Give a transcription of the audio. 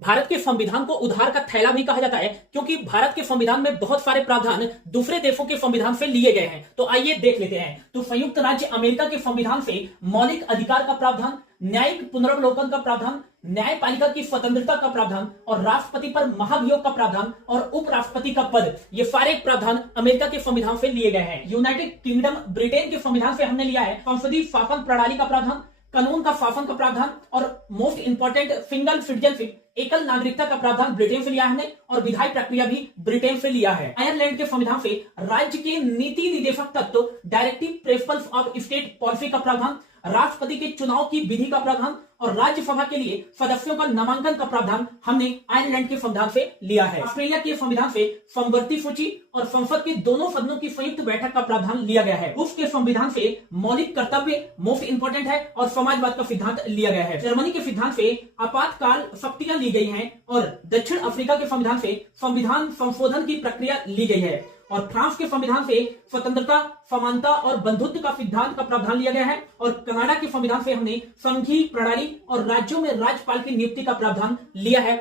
भारत के संविधान को उधार का थैला भी कहा जाता है क्योंकि भारत के संविधान में बहुत सारे प्रावधान दूसरे देशों के संविधान से लिए गए हैं। तो आइए देख लेते हैं। तो संयुक्त राज्य अमेरिका के संविधान से मौलिक अधिकार का प्रावधान, न्यायिक पुनर्वलोकन का प्रावधान, न्यायपालिका की स्वतंत्रता का प्रावधान और राष्ट्रपति पर महाभियोग का प्रावधान और उपराष्ट्रपति का पद, ये सारे प्रावधान अमेरिका के संविधान से लिए गए हैं। यूनाइटेड किंगडम ब्रिटेन के संविधान से हमने लिया है संसदीय शासन प्रणाली का प्रावधान, कानून का शासन का प्रावधान और मोस्ट इंपॉर्टेंट सिंगल सिटीजनशिप, एकल नागरिकता का प्रावधान ब्रिटेन से लिया है हमने और विधायी प्रक्रिया भी ब्रिटेन से लिया है। आयरलैंड के संविधान से राज्य के नीति निर्देशक तत्व, directive principles of state policy का प्रावधान, राष्ट्रपति के चुनाव की विधि का प्रावधान और राज्यसभा के लिए सदस्यों का नामांकन का प्रावधान हमने आयरलैंड के संविधान से लिया है। ऑस्ट्रेलिया के संविधान से समवर्ती सूची और संसद के दोनों सदनों की संयुक्त बैठक का प्रावधान लिया गया है। उसके संविधान से मौलिक कर्तव्य मोस्ट इंपोर्टेंट है और समाजवाद का सिद्धांत लिया गया है। जर्मनी के सिद्धांत से आपातकाल शक्तियां ली गई हैं और दक्षिण अफ्रीका के संविधान से संविधान संशोधन की प्रक्रिया ली गई है और फ्रांस के संविधान से स्वतंत्रता, समानता और बंधुत्व का सिद्धांत का प्रावधान लिया गया है और कनाडा के संविधान से हमने संघीय प्रणाली और राज्यों में राज्यपाल की नियुक्ति का प्रावधान लिया है।